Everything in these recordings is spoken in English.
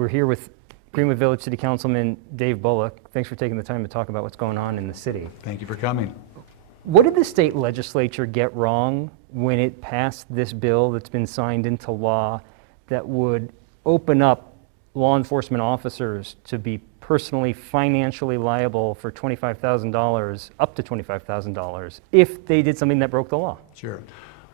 We're here with Greenwood Village City Councilman Dave Bullock. Thanks for taking the time to talk about what's going on in the city. Thank you for coming. What did the state legislature get wrong when it passed this bill that's been signed into law that would open up law enforcement officers to be personally financially liable for $25,000, up to $25,000, if they did something that broke the law? Sure.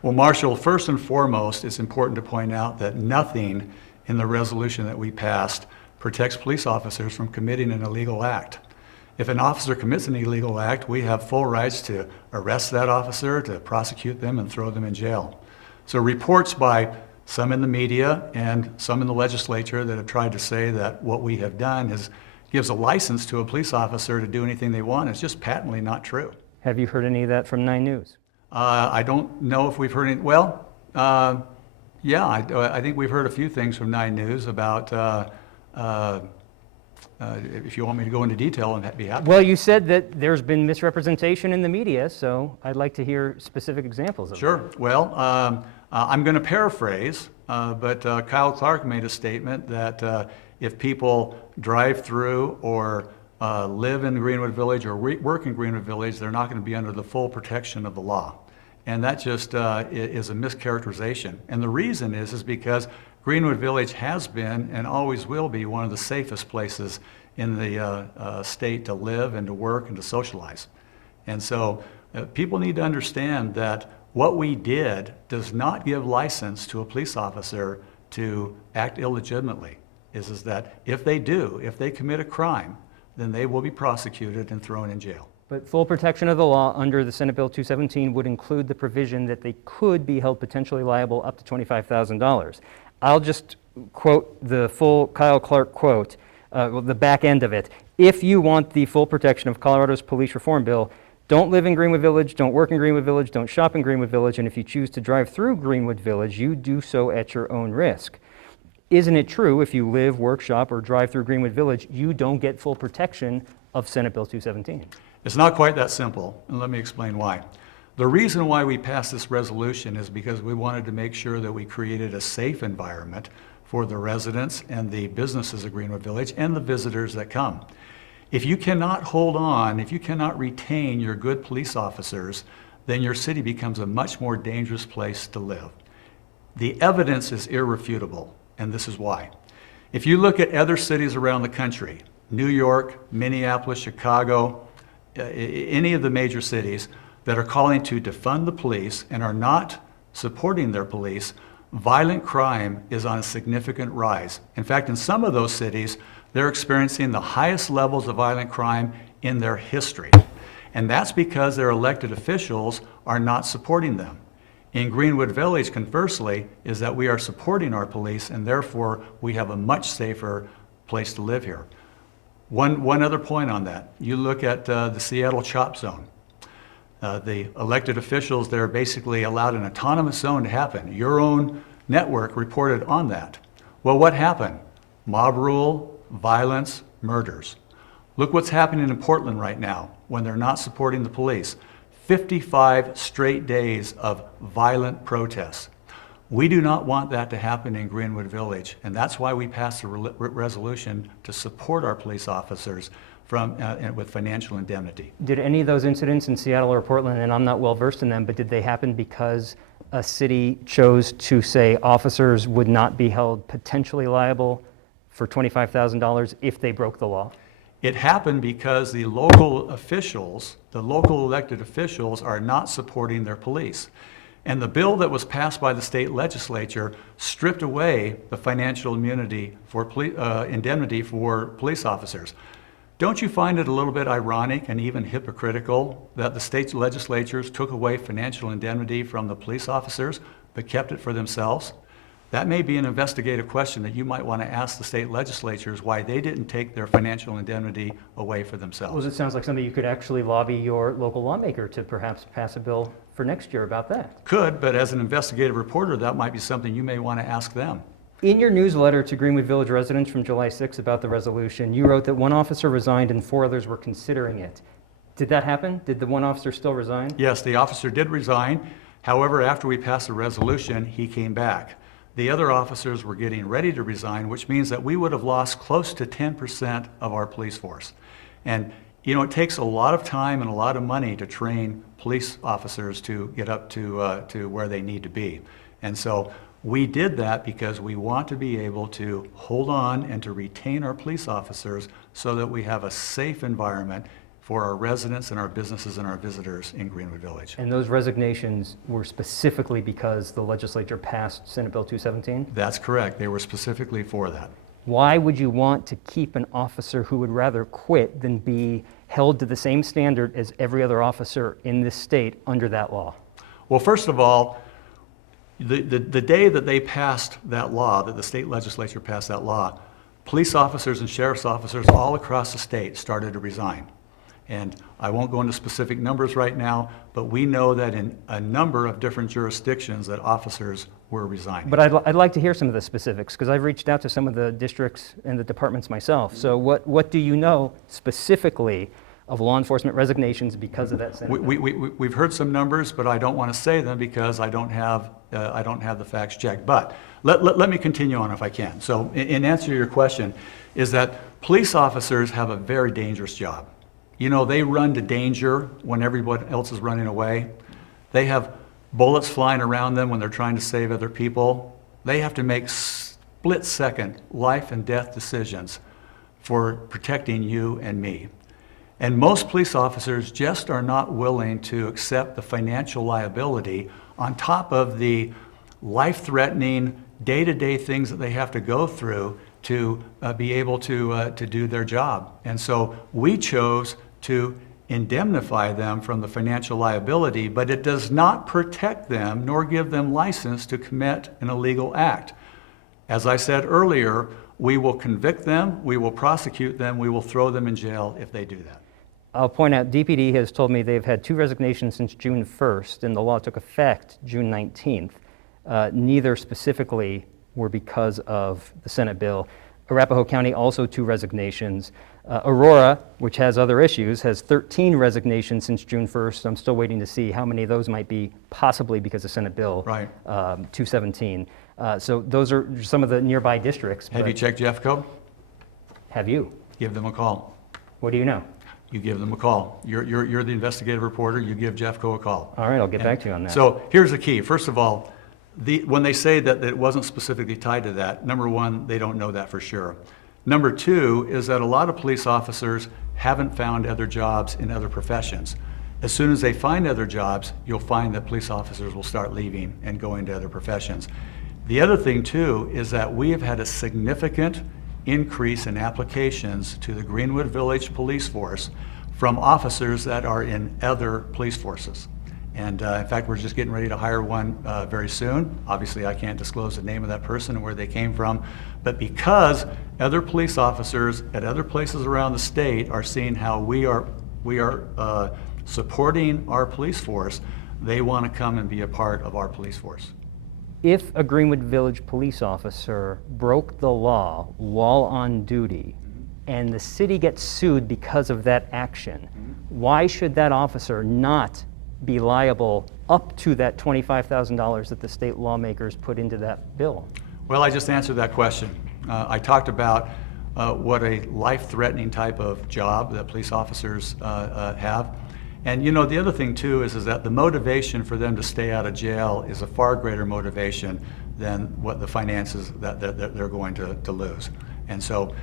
Well, Marshall, first and foremost, it's important to point out that nothing in the resolution that we passed protects police officers from committing an illegal act. If an officer commits an illegal act, we have full rights to arrest that officer, to prosecute them, and throw them in jail. So reports by some in the media and some in the legislature that have tried to say that what we have done gives a license to a police officer to do anything they want is just patently not true. Have you heard any of that from 9 News? I don't know if we've heard any. Well, yeah, I think we've heard a few things from 9 News about, if you want me to go into detail, I'd be happy. Well, you said that there's been misrepresentation in the media, so I'd like to hear specific examples of Sure. Well, I'm going to paraphrase, but Kyle Clark made a statement that if people drive through or live in Greenwood Village or work in Greenwood Village, they're not going to be under the full protection of the law. And that just is a mischaracterization. And the reason is because Greenwood Village has been and always will be one of the safest places in the state to live and to work and to socialize. And so people need to understand that what we did does not give license to a police officer to act illegitimately. Is that if they commit a crime, then they will be prosecuted and thrown in jail. But full protection of the law under the Senate Bill 217 would include the provision that they could be held potentially liable up to $25,000. I'll just quote the full Kyle Clark quote, the back end of it. If you want the full protection of Colorado's police reform bill, don't live in Greenwood Village, don't work in Greenwood Village, don't shop in Greenwood Village, and if you choose to drive through Greenwood Village, you do so at your own risk. Isn't it true if you live, work, shop, or drive through Greenwood Village, you don't get full protection of Senate Bill 217? It's not quite that simple, and let me explain why. The reason why we passed this resolution is because we wanted to make sure that we created a safe environment for the residents and the businesses of Greenwood Village and the visitors that come. If you cannot hold on, if you cannot retain your good police officers, then your city becomes a much more dangerous place to live. The evidence is irrefutable, and this is why. If you look at other cities around the country, New York, Minneapolis, Chicago, any of the major cities that are calling to defund the police and are not supporting their police, violent crime is on a significant rise. In fact, in some of those cities, they're experiencing the highest levels of violent crime in their history. And that's because their elected officials are not supporting them. In Greenwood Village, conversely, is that we are supporting our police, and therefore we have a much safer place to live here. One other point on that. You look at the Seattle CHOP zone. The elected officials there basically allowed an autonomous zone to happen. Your own network reported on that. Well, what happened? Mob rule, violence, murders. Look what's happening in Portland right now when they're not supporting the police. 55 straight days of violent protests. We do not want that to happen in Greenwood Village, and that's why we passed a resolution to support our police officers with financial indemnity. Did any of those incidents in Seattle or Portland, and I'm not well versed in them, but did they happen because a city chose to say officers would not be held potentially liable for $25,000 if they broke the law? It happened because the local officials, the local elected officials, are not supporting their police. And the bill that was passed by the state legislature stripped away the financial immunity for indemnity for police officers. Don't you find it a little bit ironic and even hypocritical that the state legislatures took away financial indemnity from the police officers but kept it for themselves? That may be an investigative question that you might want to ask the state legislatures why they didn't take their financial indemnity away for themselves. Well, it sounds like something you could actually lobby your local lawmaker to perhaps pass a bill for next year about that. Could, but as an investigative reporter, that might be something you may want to ask them. In your newsletter to Greenwood Village residents from July 6 about the resolution, you wrote that one officer resigned and 4 others were considering it. Did that happen? Did the one officer still resign? Yes, the officer did resign. However, after we passed the resolution, he came back. The other officers were getting ready to resign, which means that we would have lost close to 10% of our police force. And you know, it takes a lot of time and a lot of money to train police officers to get up to where they need to be. And so we did that because we want to be able to hold on and to retain our police officers so that we have a safe environment for our residents and our businesses and our visitors in Greenwood Village. And those resignations were specifically because the legislature passed Senate Bill 217? That's correct. They were specifically for that. Why would you want to keep an officer who would rather quit than be held to the same standard as every other officer in this state under that law? Well, first of all, the day that they passed that law, that the state legislature passed that law, police officers and sheriff's officers all across the state started to resign. And I won't go into specific numbers right now, but we know that in a number of different jurisdictions that officers were resigning. But I'd like to hear some of the specifics, because I've reached out to some of the districts and the departments myself. So what do you know specifically of law enforcement resignations because of that Senate bill? We've heard some numbers, but I don't want to say them because I don't have the facts checked. But let me continue on if I can. So in answer to your question, is that police officers have a very dangerous job. You know, they run to danger when everyone else is running away. They have bullets flying around them when they're trying to save other people. They have to make split-second life and death decisions for protecting you and me. And most police officers just are not willing to accept the financial liability on top of the life-threatening day-to-day things that they have to go through to be able to do their job. And so we chose to indemnify them from the financial liability, but it does not protect them nor give them license to commit an illegal act. As I said earlier, we will convict them, we will prosecute them, we will throw them in jail if they do that. I'll point out, DPD has told me they've had 2 resignations since June 1st, and the law took effect June 19th. Neither specifically were because of the Senate bill. Arapahoe County, also 2 resignations. Aurora, which has other issues, has 13 resignations since June 1st. I'm still waiting to see how many of those might be possibly because of Senate Bill 217. So those are some of the nearby districts. Have you checked Jeffco? Have you? Give them a call. What do you know? You give them a call. You're the investigative reporter. You give Jeffco a call. All right, I'll get back to you on that. So here's the key. First of all, when they say that it wasn't specifically tied to that, number one, they don't know that for sure. Number two is that a lot of police officers haven't found other jobs in other professions. As soon as they find other jobs, you'll find that police officers will start leaving and going to other professions. The other thing too is that we have had a significant increase in applications to the Greenwood Village police force from officers that are in other police forces. And in fact, we're just getting ready to hire one very soon. Obviously, I can't disclose the name of that person and where they came from, but because other police officers at other places around the state are seeing how we are supporting our police force, they want to come and be a part of our police force. If a Greenwood Village police officer broke the law while on duty, and the city gets sued because of that action, why should that officer not be liable up to that $25,000 that the state lawmakers put into that bill? Well, I just answered that question. I talked about what a life-threatening type of job that police officers have. And you know, the other thing too is that the motivation for them to stay out of jail is a far greater motivation than what the finances that they're going to lose. And so,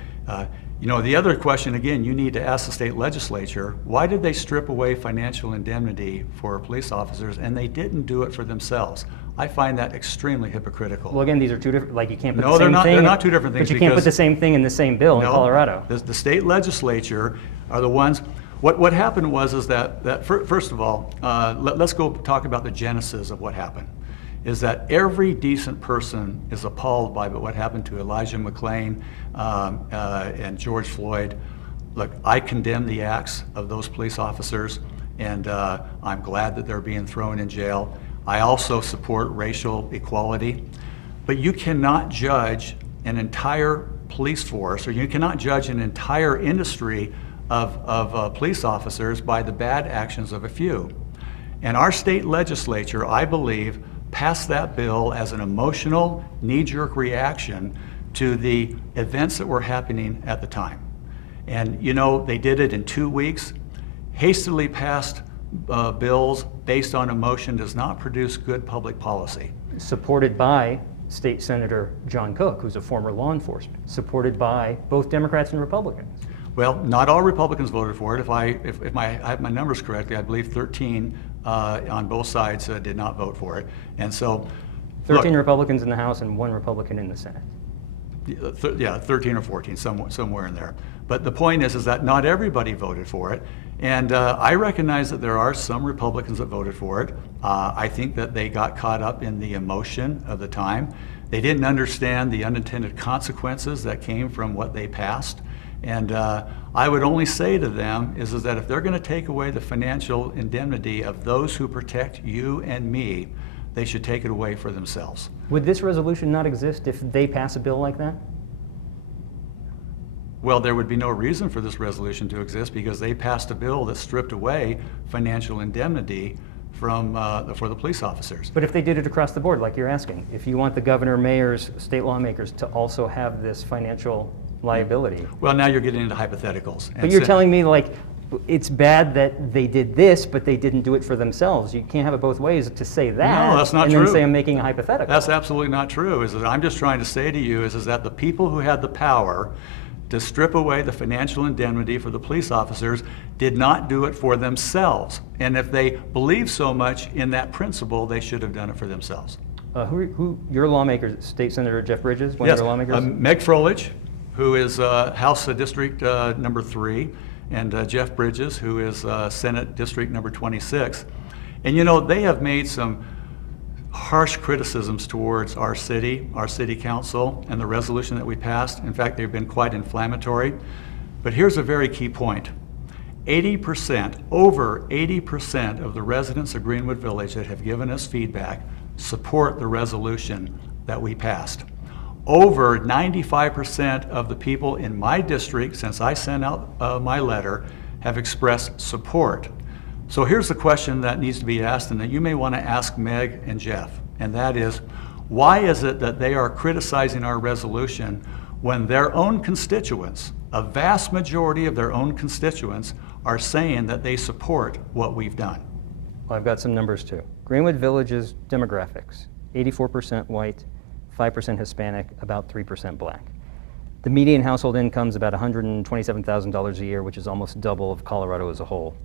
you know, the other question, again, you need to ask the state legislature, why did they strip away financial indemnity for police officers and they didn't do it for themselves? I find that extremely hypocritical. Well, again, these are 2 different, like you can't put No, the same thing. they're not 2 different things. But you can't put the same thing in the same bill in Colorado. The state legislature are the ones. What happened was that first of all, let's go talk about the genesis of what happened. Is that every decent person is appalled by what happened to Elijah McClain and George Floyd. Look, I condemn the acts of those police officers, and I'm glad that they're being thrown in jail. I also support racial equality, but you cannot judge an entire police force, or you cannot judge an entire industry of police officers by the bad actions of a few. And our state legislature, I believe, passed that bill as an emotional, knee-jerk reaction to the events that were happening at the time. And you know, they did it in 2 weeks. Hastily passed bills based on emotion does not produce good public policy. Supported by State Senator John Cook, who's a former law enforcement, supported by both Democrats and Republicans. Well, not all Republicans voted for it. If I have my numbers correctly, I believe 13 on both sides did not vote for it. And so, 13 look, Republicans in the House and 1 Republican in the Senate. yeah, 13 or 14, somewhere in there. But the point is that not everybody voted for it. And I recognize that there are some Republicans that voted for it. I think that they got caught up in the emotion of the time. They didn't understand the unintended consequences that came from what they passed. And I would only say to them is that if they're going to take away the financial indemnity of those who protect you and me, they should take it away for themselves. Would this resolution not exist if they pass a bill like that? Well, there would be no reason for this resolution to exist because they passed a bill that stripped away financial indemnity from for the police officers. But if they did it across the board, like you're asking, if you want the governor, mayors, state lawmakers to also have this financial liability. Well, now you're getting into hypotheticals. But you're telling me, like, it's bad that they did this, but they didn't do it for themselves. You can't have it both ways to say that. No, that's not and true. then say I'm making a hypothetical. That's absolutely not true. Is that I'm just trying to say to you is that the people who had the power to strip away the financial indemnity for the police officers did not do it for themselves. And if they believe so much in that principle, they should have done it for themselves. Who your lawmakers, State Senator Jeff Bridges, one Yes, of your lawmakers? Meg Froelich, who is House District number 3, and Jeff Bridges, who is Senate District number 26. And you know, they have made some harsh criticisms towards our city council, and the resolution that we passed. In fact, they've been quite inflammatory. But here's a very key point. 80%, over 80% of the residents of Greenwood Village that have given us feedback support the resolution that we passed. Over 95% of the people in my district, since I sent out my letter, have expressed support. So here's the question that needs to be asked and that you may want to ask Meg and Jeff, and that is, why is it that they are criticizing our resolution when their own constituents, a vast majority of their own constituents, are saying that they support what we've done? Well, I've got some numbers too. Greenwood Village's demographics, 84% white, 5% Hispanic, about 3% black. The median household income is about $127,000 a year, which is almost double of Colorado as a whole.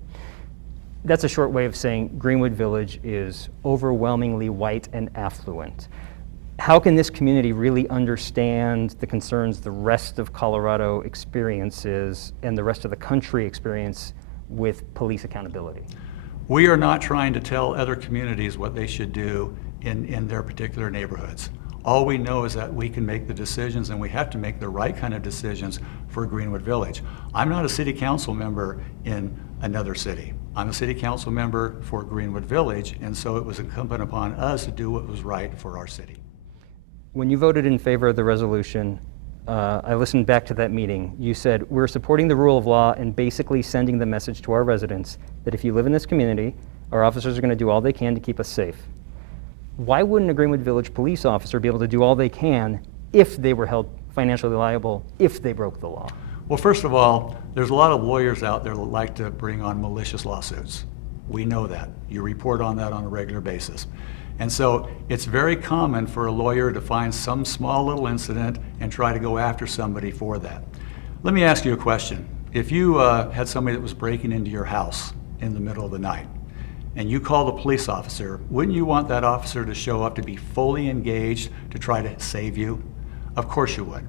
That's a short way of saying Greenwood Village is overwhelmingly white and affluent. How can this community really understand the concerns the rest of Colorado experiences and the rest of the country experience with police accountability? We are not trying to tell other communities what they should do in their particular neighborhoods. All we know is that we can make the decisions, and we have to make the right kind of decisions for Greenwood Village. I'm not a city council member in another city. I'm a city council member for Greenwood Village, and so it was incumbent upon us to do what was right for our city. When you voted in favor of the resolution, I listened back to that meeting. You said, we're supporting the rule of law and basically sending the message to our residents that if you live in this community, our officers are going to do all they can to keep us safe. Why wouldn't a Greenwood Village police officer be able to do all they can if they were held financially liable, if they broke the law? Well, first of all, there's a lot of lawyers out there that like to bring on malicious lawsuits. We know that. You report on that on a regular basis. And so it's very common for a lawyer to find some small little incident and try to go after somebody for that. Let me ask you a question. If you had somebody that was breaking into your house in the middle of the night, and you call the police officer, wouldn't you want that officer to show up to be fully engaged to try to save you? Of course you would.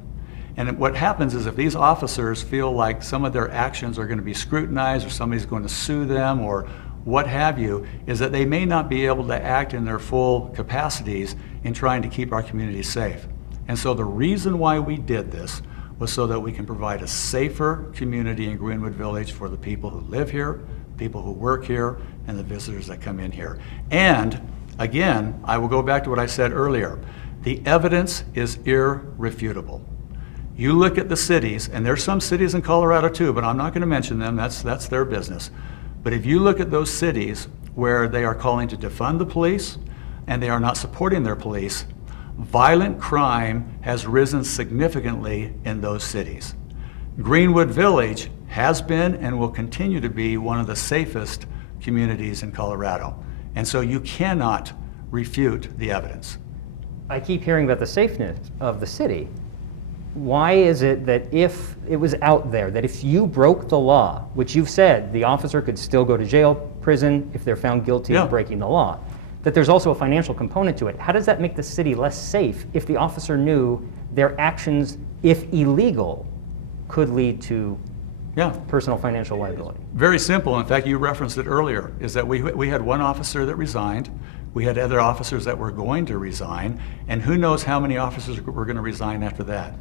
And what happens is if these officers feel like some of their actions are going to be scrutinized or somebody's going to sue them or what have you, is that they may not be able to act in their full capacities in trying to keep our community safe. And so the reason why we did this was so that we can provide a safer community in Greenwood Village for the people who live here, people who work here, and the visitors that come in here. And again, I will go back to what I said earlier. The evidence is irrefutable. You look at the cities, and there's some cities in Colorado too, but I'm not going to mention them, that's their business. But if you look at those cities where they are calling to defund the police and they are not supporting their police, violent crime has risen significantly in those cities. Greenwood Village has been and will continue to be one of the safest communities in Colorado. And so you cannot refute the evidence. I keep hearing about the safeness of the city. Why is it that if it was out there, that if you broke the law, which you've said the officer could still go to jail, prison, if they're found guilty Yeah. of breaking the law, that there's also a financial component to it? How does that make the city less safe if the officer knew their actions, if illegal, could lead to Yeah. personal financial liability? Very simple. In fact, you referenced it earlier, is that we had one officer that resigned. We had other officers that were going to resign, and who knows how many officers were going to resign after that.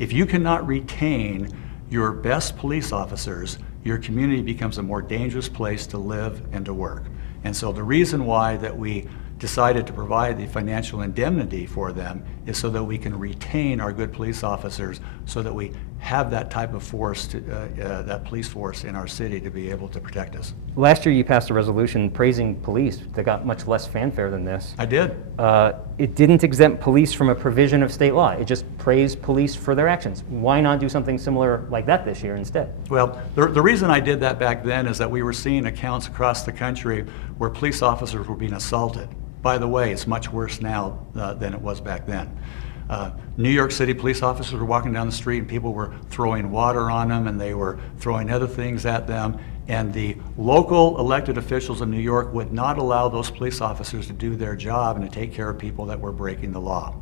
If you cannot retain your best police officers, your community becomes a more dangerous place to live and to work. And so the reason why that we decided to provide the financial indemnity for them is so that we can retain our good police officers, so that we have that type of force, that police force in our city to be able to protect us. Last year you passed a resolution praising police that got much less fanfare than this. I did. It didn't exempt police from a provision of state law. It just praised police for their actions. Why not do something similar like that this year instead? Well, the reason I did that back then is that we were seeing accounts across the country where police officers were being assaulted. By the way, it's much worse now than it was back then. New York City police officers were walking down the street and people were throwing water on them, and they were throwing other things at them. And the local elected officials in New York would not allow those police officers to do their job and to take care of people that were breaking the law.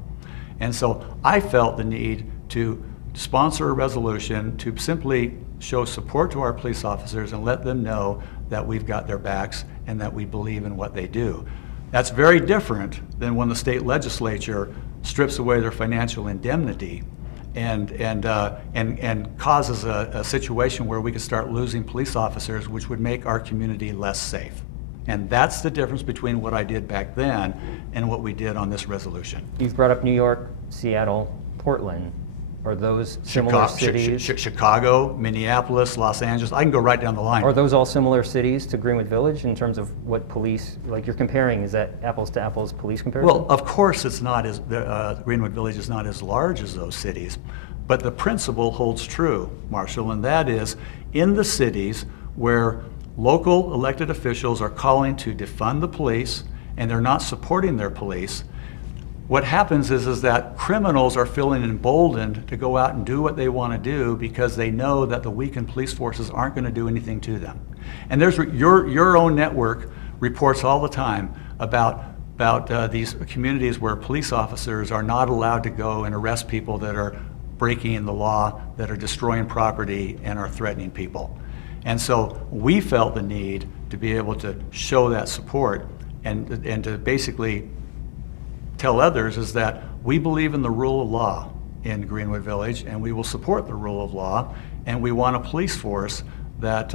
And so I felt the need to sponsor a resolution to simply show support to our police officers and let them know that we've got their backs and that we believe in what they do. That's very different than when the state legislature strips away their financial indemnity and causes a situation where we could start losing police officers, which would make our community less safe. And that's the difference between what I did back then and what we did on this resolution. You've brought up New York, Seattle, Portland. Are those similar cities? Chicago, Minneapolis, Los Angeles. I can go right down the line. Are those all similar cities to Greenwood Village in terms of what police, like you're comparing, is that apples to apples police comparison? Well, of course it's not as, Greenwood Village is not as large as those cities, but the principle holds true, Marshall, and that is in the cities where local elected officials are calling to defund the police and they're not supporting their police, what happens is that criminals are feeling emboldened to go out and do what they want to do because they know that the weakened police forces aren't going to do anything to them. And there's your own network reports all the time about these communities where police officers are not allowed to go and arrest people that are breaking the law, that are destroying property, and are threatening people. And so we felt the need to be able to show that support and to basically tell others is that we believe in the rule of law in Greenwood Village, and we will support the rule of law, and we want a police force that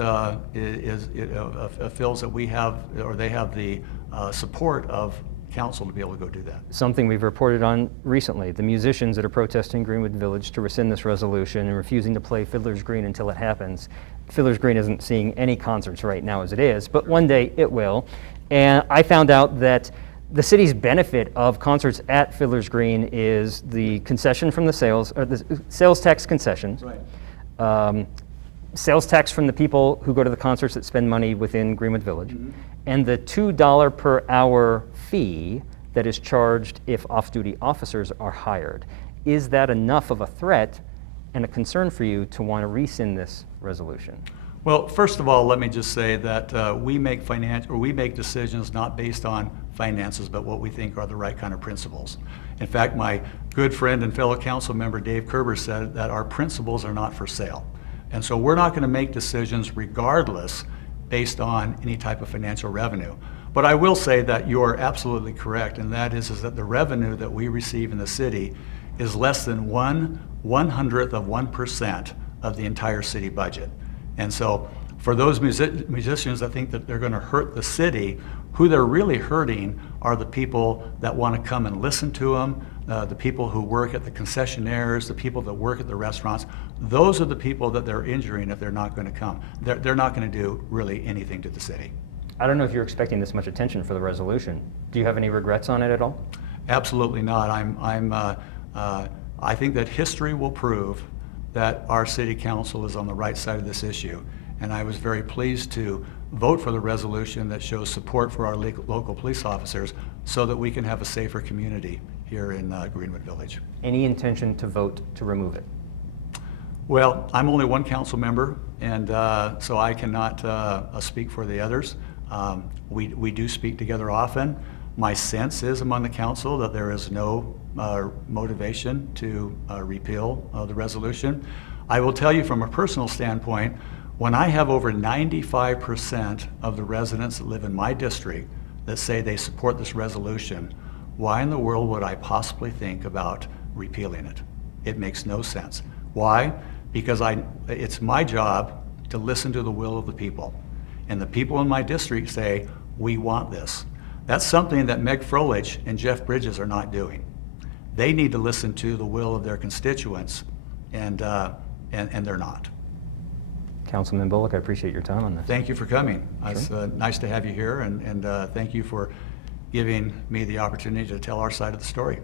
feels that we have, or they have the support of council to be able to go do that. Something we've reported on recently, the musicians that are protesting Greenwood Village to rescind this resolution and refusing to play Fiddler's Green until it happens. Fiddler's Green isn't seeing any concerts right now as it is, but one day it will. And I found out that the city's benefit of concerts at Fiddler's Green is the concession from the sales, or the sales tax concessions. Right. Sales tax from the people who go to the concerts that spend money within Greenwood Village, and the $2 per hour fee that is charged if off-duty officers are hired. Is that enough of a threat and a concern for you to want to rescind this resolution? Well, first of all, let me just say that we make decisions not based on finances, but what we think are the right kind of principles. In fact, my good friend and fellow council member Dave Kerber said that our principles are not for sale. And so we're not going to make decisions regardless based on any type of financial revenue. But I will say that you're absolutely correct, and that is that the revenue that we receive in the city is less than 1/100th of 1% of the entire city budget. And so for those musicians that think that they're going to hurt the city, who they're really hurting are the people that want to come and listen to them, the people who work at the concessionaires, the people that work at the restaurants. Those are the people that they're injuring if they're not going to come. They're not going to do really anything to the city. I don't know if you're expecting this much attention for the resolution. Do you have any regrets on it at all? Absolutely not. I think that history will prove that our city council is on the right side of this issue. And I was very pleased to vote for the resolution that shows support for our local police officers so that we can have a safer community here in Greenwood Village. Any intention to vote to remove it? Well, I'm only one council member, and so I cannot speak for the others. We do speak together often. My sense is among the council that there is no motivation to repeal the resolution. I will tell you from a personal standpoint, when I have over 95% of the residents that live in my district that say they support this resolution, why in the world would I possibly think about repealing it? It makes no sense. Why? Because it's my job to listen to the will of the people. And the people in my district say, we want this. That's something that Meg Froelich and Jeff Bridges are not doing. They need to listen to the will of their constituents, and they're not. Councilman Bullock, I appreciate your time on this. Thank you for coming. Sure. It's nice to have you here, and thank you for giving me the opportunity to tell our side of the story.